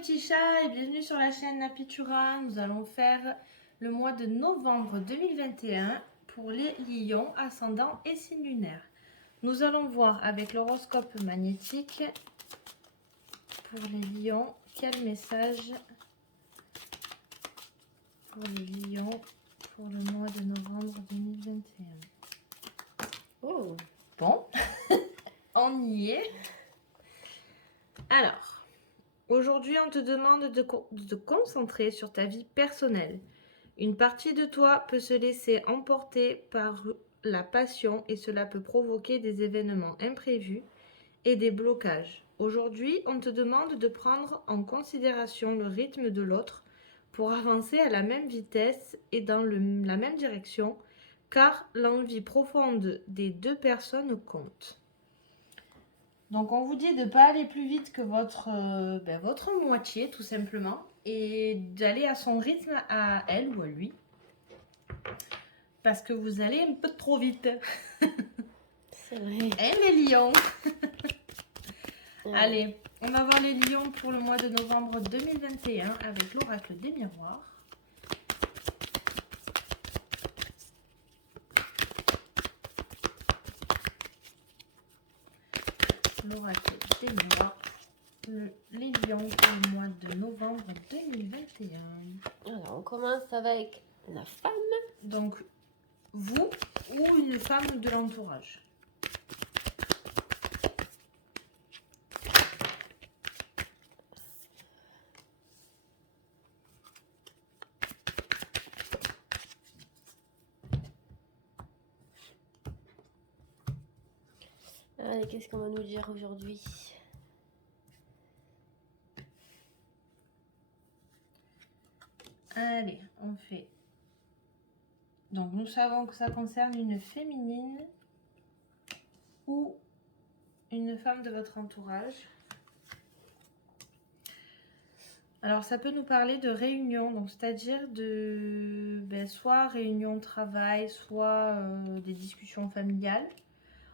petits chats et bienvenue sur la chaîne Napitura. Nous allons faire le mois de novembre 2021 pour les lions, ascendants et signes lunaires. Nous allons voir avec l'horoscope magnétique pour les lions quel message pour les lions pour le mois de novembre 2021. Oh, Bon, on y est. Alors, aujourd'hui, on te demande de te concentrer sur ta vie personnelle. Une partie de toi peut se laisser emporter par la passion et cela peut provoquer des événements imprévus et des blocages. Aujourd'hui, on te demande de prendre en considération le rythme de l'autre pour avancer à la même vitesse et dans la même direction, car l'envie profonde des deux personnes compte. Donc on vous dit de ne pas aller plus vite que votre moitié tout simplement et d'aller à son rythme à elle ou à lui parce que vous allez un peu trop vite. c'est vrai. Les lions. Allez, on va voir les lions pour le mois de novembre 2021 avec l'oracle des miroirs. L'oracle des miroirs. Les lions pour le mois de novembre 2021. Alors, on commence avec la femme. Donc, vous ou une femme de l'entourage. Allez, qu'est-ce qu'on va nous dire aujourd'hui? Allez, on fait. Donc, nous savons que ça concerne une féminine ou une femme de votre entourage. Alors, ça peut nous parler de réunion, donc c'est-à-dire de soit réunion de travail, soit des discussions familiales.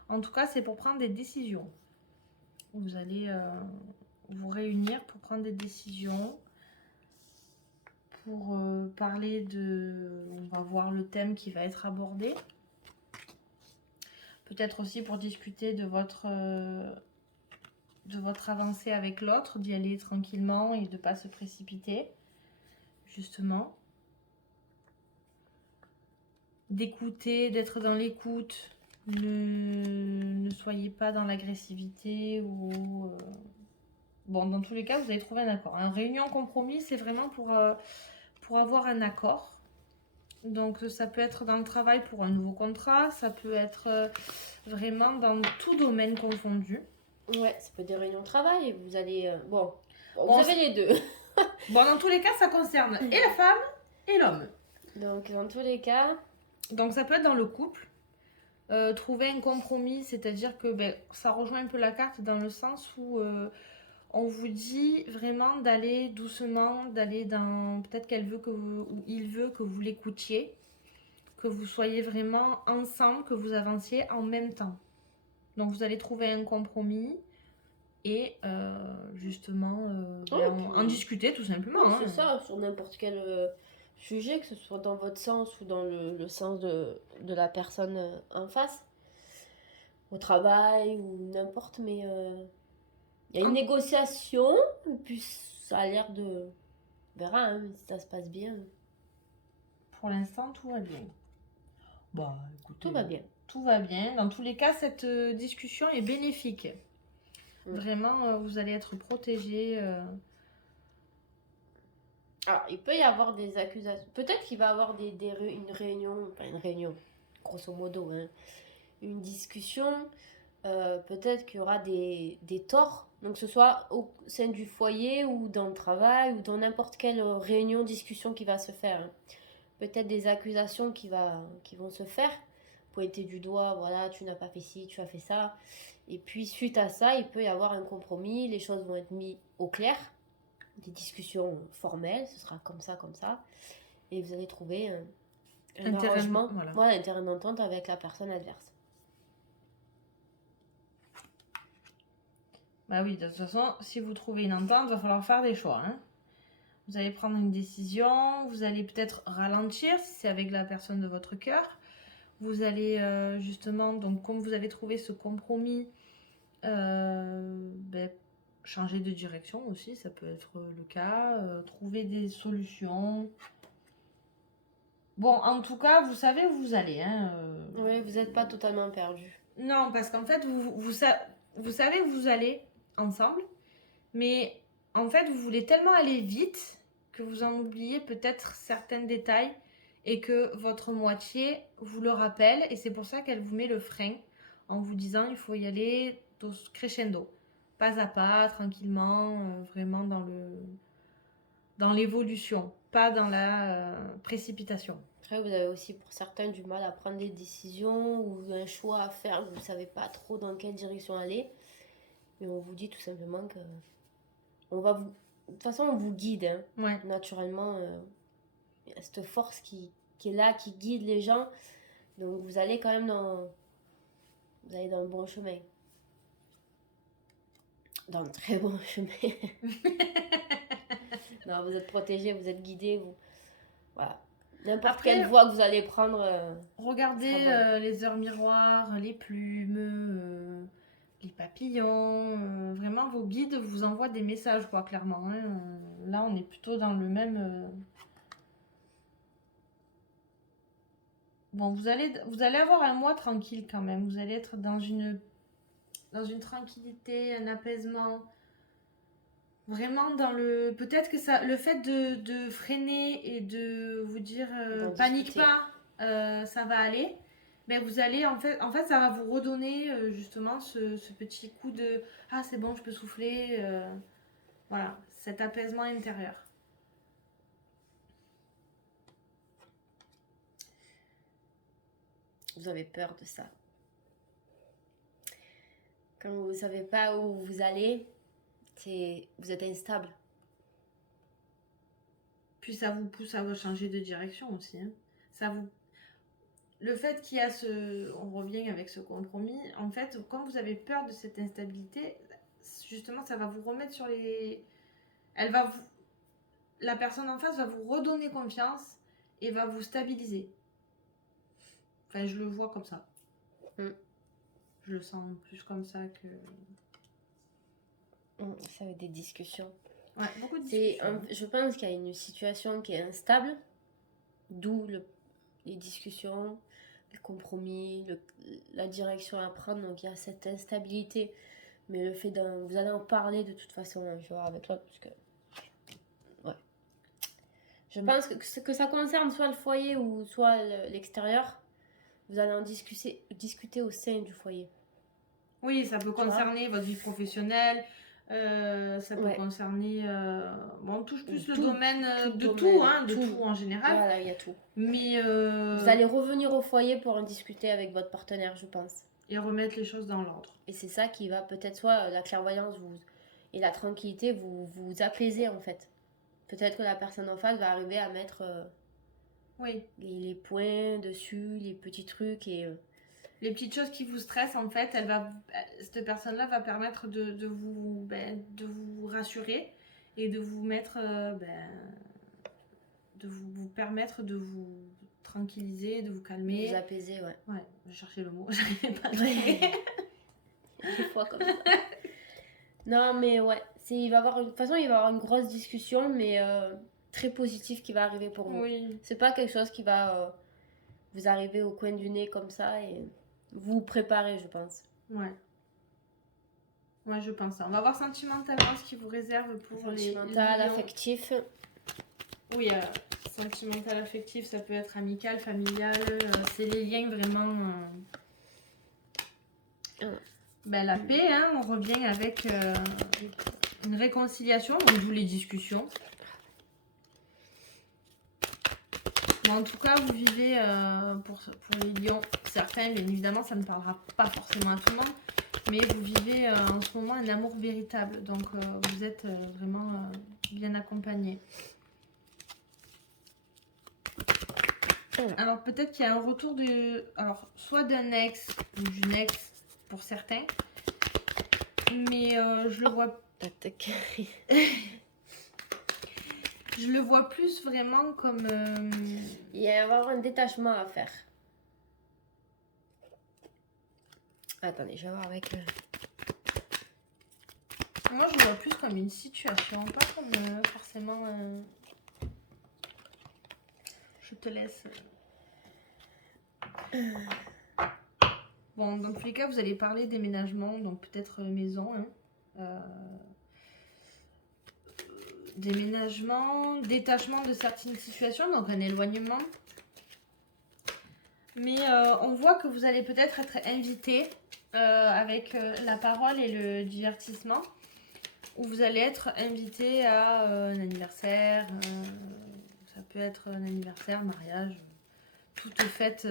En tout cas, c'est pour prendre des décisions. Vous allez vous réunir pour prendre des décisions. Pour parler de... On va voir le thème qui va être abordé. Peut-être aussi pour discuter de votre avancée avec l'autre, d'y aller tranquillement et de ne pas se précipiter, justement. D'écouter, d'être dans l'écoute. Ne soyez pas dans l'agressivité ou... Bon, dans tous les cas, vous allez trouver un accord. Une réunion compromis, c'est vraiment pour avoir un accord. Donc, ça peut être dans le travail pour un nouveau contrat. Ça peut être vraiment dans tout domaine confondu. Ouais, ça peut être des réunions de travail. Vous allez... Bon, vous avez les deux. Bon, dans tous les cas, ça concerne et la femme et l'homme. Donc, dans tous les cas... Donc, ça peut être dans le couple. Trouver un compromis, c'est-à-dire que ça rejoint un peu la carte dans le sens où... on vous dit vraiment d'aller doucement, d'aller dans... Peut-être qu'elle veut ou il veut que vous l'écoutiez, que vous soyez vraiment ensemble, que vous avanciez en même temps. Donc vous allez trouver un compromis et justement en discuter tout simplement. Oui, c'est ça, sur n'importe quel sujet, que ce soit dans votre sens ou dans le sens de la personne en face, au travail ou n'importe, mais... Il y a une négociation, et puis ça a l'air de... On verra hein, si ça se passe bien. Pour l'instant, tout va bien. Bah, écoutez, tout va bien. Tout va bien. Dans tous les cas, cette discussion est bénéfique. Vraiment, vous allez être protégés. Alors, il peut y avoir des accusations. Peut-être qu'il va y avoir une réunion, enfin une réunion, grosso modo, hein, une discussion. Peut-être qu'il y aura des torts. Donc, que ce soit au sein du foyer ou dans le travail ou dans n'importe quelle réunion, discussion qui va se faire. Hein. Peut-être des accusations qui vont se faire. Pointer du doigt, voilà, tu n'as pas fait ci, tu as fait ça. Et puis, suite à ça, il peut y avoir un compromis. Les choses vont être mises au clair. Des discussions formelles, ce sera comme ça. Et vous allez trouver un arrangement, un terrain d'entente avec la personne adverse. Bah oui, de toute façon, si vous trouvez une entente, il va falloir faire des choix, hein. Vous allez prendre une décision, vous allez peut-être ralentir si c'est avec la personne de votre cœur. Vous allez justement, donc comme vous avez trouvé ce compromis, ben, changer de direction aussi, ça peut être le cas, trouver des solutions. Bon, en tout cas, vous savez où vous allez, hein. Oui, vous n'êtes pas totalement perdu. Non, parce qu'en fait, vous savez où vous allez ensemble, mais en fait, vous voulez tellement aller vite que vous en oubliez peut-être certains détails et que votre moitié vous le rappelle, et c'est pour ça qu'elle vous met le frein en vous disant il faut y aller crescendo, pas à pas, tranquillement, vraiment dans l'évolution, pas dans la précipitation. Après, vous avez aussi pour certains du mal à prendre des décisions ou un choix à faire, vous ne savez pas trop dans quelle direction aller. Mais on vous dit tout simplement que on va vous... De toute façon, on vous guide, hein. Ouais. Naturellement. Il y a cette force qui est là, qui guide les gens. Donc vous allez quand même vous allez dans le bon chemin. Dans le très bon chemin. Non, vous êtes protégés, vous êtes guidés. Voilà. N'importe quelle voie que vous allez prendre. Regardez les heures miroirs, les plumes, les papillons. Vraiment, vos guides vous envoient des messages, quoi, clairement, hein. Là, on est plutôt dans le même... Bon, vous allez avoir un mois tranquille quand même. Vous allez être dans une tranquillité, un apaisement. Vraiment dans le... Peut-être que ça, le fait de freiner et de vous dire panique pas, ça va aller. Mais vous allez, en fait, ça va vous redonner justement ce petit coup de ah, c'est bon, je peux souffler. Voilà, cet apaisement intérieur. Vous avez peur de ça. Quand vous ne savez pas où vous allez, vous êtes instable. Puis ça vous pousse à changer de direction aussi, hein. Ça vous... Le fait qu'il y a on revient avec ce compromis, en fait, quand vous avez peur de cette instabilité, justement, ça va vous remettre sur les... La personne en face va vous redonner confiance et va vous stabiliser. Enfin, je le vois comme ça. Je le sens plus comme ça que... Ça va être des discussions. Ouais, beaucoup de discussions. Je pense qu'il y a une situation qui est instable, d'où les discussions, les compromis, la direction à prendre. Donc il y a cette instabilité. Mais le fait vous allez en parler de toute façon, hein, je vais voir avec toi, parce que... Ouais. Je pense que ça concerne soit le foyer ou soit l'extérieur. Vous allez en discuter au sein du foyer. Oui, ça peut concerner votre vie professionnelle, ça peut concerner... bon, on touche plus le domaine de tout, hein, tout en général. Voilà, il y a tout. Mais... Vous allez revenir au foyer pour en discuter avec votre partenaire, je pense. Et remettre les choses dans l'ordre. Et c'est ça qui va peut-être, soit la clairvoyance et la tranquillité vous apaiser en fait. Peut-être que la personne en face va arriver à mettre les points dessus, les petits trucs et... Les petites choses qui vous stressent, en fait, cette personne-là va permettre de vous rassurer et de vous mettre, de vous permettre de vous tranquilliser, de vous calmer. Vous apaiser, ouais. Ouais, je cherchais le mot, j'arrivais pas à trouver. Des fois comme ça. Non, mais ouais, de toute façon, il va y avoir une grosse discussion, mais très positive qui va arriver pour vous. Oui. C'est pas quelque chose qui va vous arriver au coin du nez comme ça et vous préparer, je pense. Ouais. Ouais, je pense ça. On va voir sentimentalement ce qui vous réserve pour sentimental, affectif. Oui, sentimental, affectif, ça peut être amical, familial. C'est les liens vraiment... la paix, hein, on revient avec une réconciliation, donc d'où les discussions. Mais en tout cas, vous vivez, pour les lions, certains, bien évidemment, ça ne parlera pas forcément à tout le monde, mais vous vivez en ce moment un amour véritable, donc vous êtes vraiment bien accompagnés. Alors peut-être qu'il y a un retour soit d'un ex ou d'une ex pour certains, Mais je le vois... Tac. Je le vois plus vraiment comme... Il va y avoir un détachement à faire. Attendez, je vais voir avec... Moi, je le vois plus comme une situation, pas comme forcément... Je te laisse... Bon, dans tous les cas, vous allez parler déménagement, donc peut-être maison. Hein. Déménagement, détachement de certaines situations, donc un éloignement. Mais on voit que vous allez peut-être être invité avec la parole et le divertissement, où vous allez être invité à un anniversaire, ça peut être un anniversaire, mariage, toutes fêtes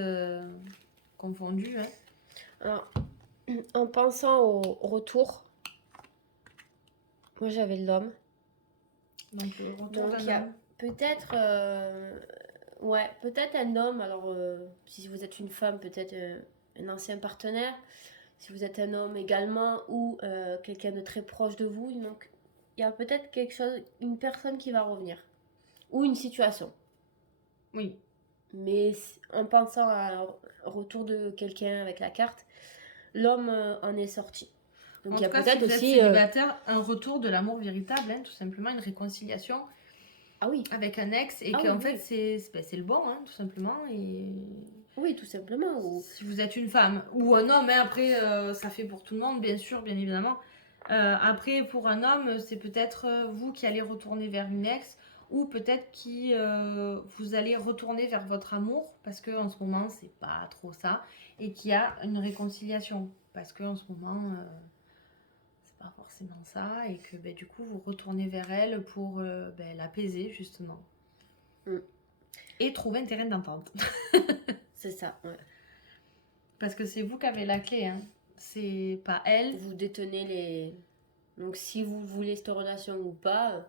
confondues. Hein. Alors, en pensant au retour, moi j'avais l'homme. Donc le retour Donc il y d'un a homme. peut-être peut-être un homme. Alors si vous êtes une femme, peut-être un ancien partenaire. Si vous êtes un homme également, ou quelqu'un de très proche de vous. Donc il y a peut-être quelque chose, une personne qui va revenir, ou une situation. Oui. Mais en pensant à un retour de quelqu'un avec la carte, l'homme en est sorti. Donc En il y a tout cas, peut-être si vous êtes aussi célibataire, un retour de l'amour véritable, hein, tout simplement, une réconciliation ah oui, avec un ex, et Ah qu'en oui, fait, oui. c'est le bon, hein, tout simplement. Et oui, tout simplement. Ou si vous êtes une femme ou un homme, hein, après, ça fait pour tout le monde, bien sûr, bien évidemment. Après, pour un homme, c'est peut-être vous qui allez retourner vers une ex, ou peut-être qui vous allez retourner vers votre amour, parce que en ce moment, c'est pas trop ça, et qu'il y a une réconciliation, parce que en ce moment, c'est pas forcément ça, et que du coup, vous retournez vers elle pour l'apaiser, justement. Mm. Et trouver un terrain d'entente. c'est ça, ouais. Parce que c'est vous qui avez la clé, hein. C'est pas elle. Vous détenez les... Donc si vous voulez cette relation ou pas,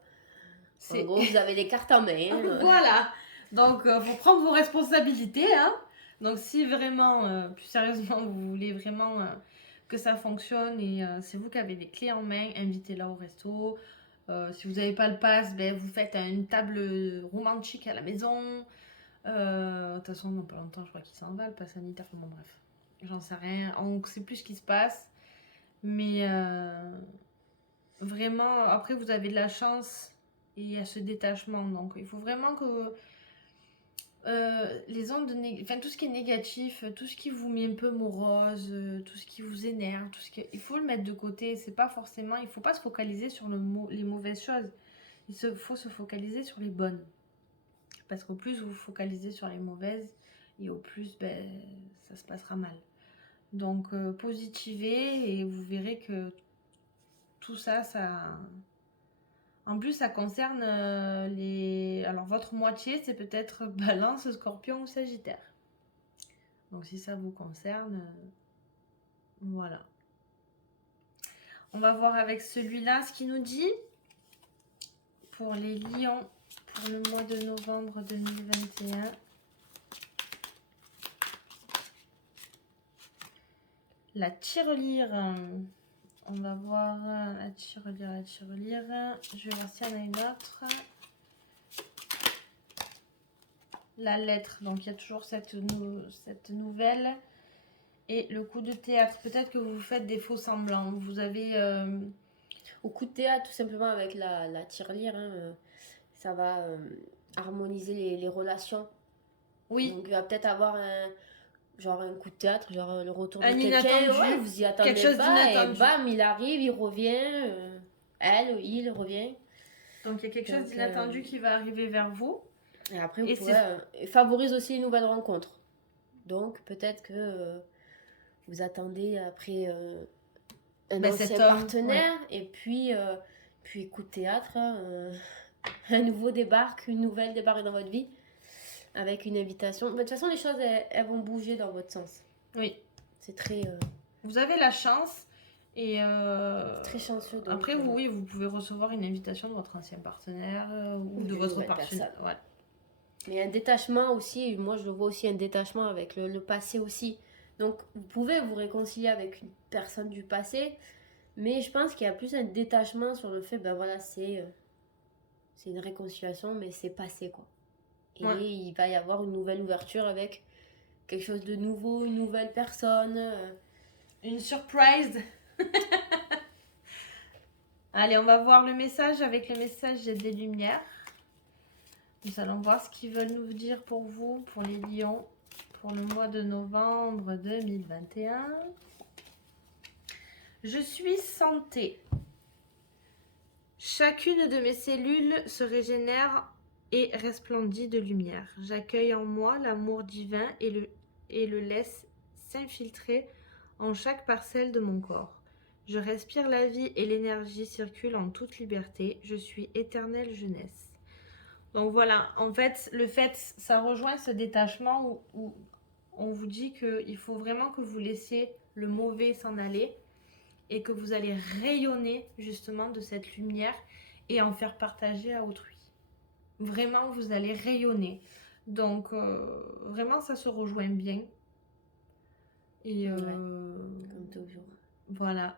en gros, vous avez les cartes en main. Hein. Voilà. Donc, faut prendre vos responsabilités, hein. Donc, si vraiment, plus sérieusement, vous voulez vraiment que ça fonctionne et c'est vous qui avez les clés en main, invitez-la au resto. Si vous n'avez pas le pass, vous faites une table romantique à la maison. De toute façon, dans pas longtemps, je crois qu'il s'en va, le pass sanitaire. Enfin, bon, bref. J'en sais rien. On ne sait plus ce qui se passe. Mais vraiment, après, vous avez de la chance et il y a ce détachement. Donc, il faut vraiment que les ondes, enfin, tout ce qui est négatif, tout ce qui vous met un peu morose, tout ce qui vous énerve, il faut le mettre de côté. C'est pas forcément, il faut pas se focaliser sur les mauvaises choses. Faut se focaliser sur les bonnes. Parce qu'au plus vous vous focalisez sur les mauvaises, et au plus, ça se passera mal. Donc, positivez et vous verrez que tout ça, En plus, ça concerne Alors, votre moitié, c'est peut-être Balance, Scorpion ou Sagittaire. Donc, si ça vous concerne, voilà. On va voir avec celui-là ce qu'il nous dit pour les lions pour le mois de novembre 2021. La tirelire. On va voir la tirelire. Je vais voir s'il y en a une autre. La lettre. Donc, il y a toujours cette nouvelle. Et le coup de théâtre. Peut-être que vous faites des faux semblants. Vous avez... Au coup de théâtre, tout simplement, avec la tirelire, hein, ça va harmoniser les relations. Oui. Donc, il va peut-être avoir un coup de théâtre, genre le retour de Un quelqu'un. inattendu. Ouais, vous y attendez Quelque chose pas, et d'inattendu. bam, il arrive, il revient. Il revient. Donc, il y a quelque chose d'inattendu qui va arriver vers vous. Et après, vous pouvez... favorise aussi une nouvelle rencontre. Donc, peut-être que vous attendez après un ancien partenaire. Ouais. Et puis coup de théâtre, un nouveau débarque, une nouvelle débarque dans votre vie. Avec une invitation. Mais de toute façon, les choses, elles vont bouger dans votre sens. Oui. C'est très... Vous avez la chance. Et très chanceux. Donc, après, vous pouvez recevoir une invitation de votre ancien partenaire ou de votre partenaire. Ouais. Mais un détachement aussi, moi je le vois aussi, un détachement avec le passé aussi. Donc vous pouvez vous réconcilier avec une personne du passé, Mais je pense qu'il y a plus un détachement sur le fait, ben voilà, c'est une réconciliation, mais c'est passé, quoi. Et Ouais. il va y avoir une nouvelle ouverture avec quelque chose de nouveau, une nouvelle personne. Une surprise. Allez, on va voir le message avec le message des lumières. Nous allons voir ce qu'ils veulent nous dire pour vous, pour les lions, pour le mois de novembre 2021. Je suis santé. Chacune de mes cellules se régénère et resplendit de lumière. J'accueille en moi l'amour divin et le laisse s'infiltrer en chaque parcelle de mon corps. Je respire la vie et l'énergie circule en toute liberté. Je suis éternelle jeunesse. Donc voilà, en fait, ça rejoint ce détachement où on vous dit qu'il faut vraiment que vous laissiez le mauvais s'en aller et que vous allez rayonner justement de cette lumière et en faire partager à autrui. Vraiment, vous allez rayonner. Donc, vraiment, ça se rejoint bien. Et Ouais, comme toujours. voilà,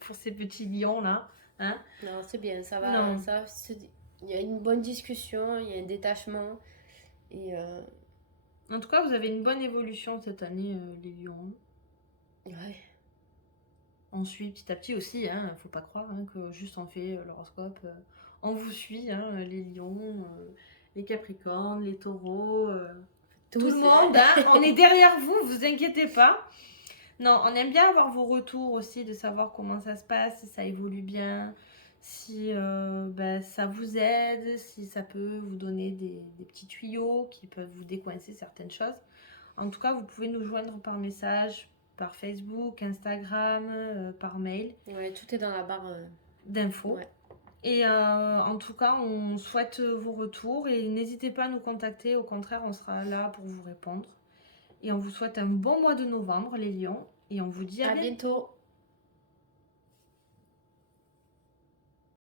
pour ces petits lions là. Hein. Non, c'est bien, ça va. Non. Il y a une bonne discussion, il y a un détachement. Et En tout cas, vous avez une bonne évolution cette année, les lions. ouais. On suit petit à petit aussi, hein. Faut pas croire hein, que juste on fait l'horoscope. On vous suit, hein, les lions, les capricornes, les taureaux, tout le monde. Hein, on est derrière vous, vous inquiétez pas. Non, on aime bien avoir vos retours aussi, de savoir comment ça se passe, si ça évolue bien, si ça vous aide, si ça peut vous donner des petits tuyaux qui peuvent vous décoincer certaines choses. En tout cas, vous pouvez nous joindre par message, par Facebook, Instagram, par mail. Ouais, tout est dans la barre d'infos. Ouais. Et en tout cas, on souhaite vos retours et n'hésitez pas à nous contacter. Au contraire, on sera là pour vous répondre. Et on vous souhaite un bon mois de novembre, les lions. Et on vous dit à bientôt.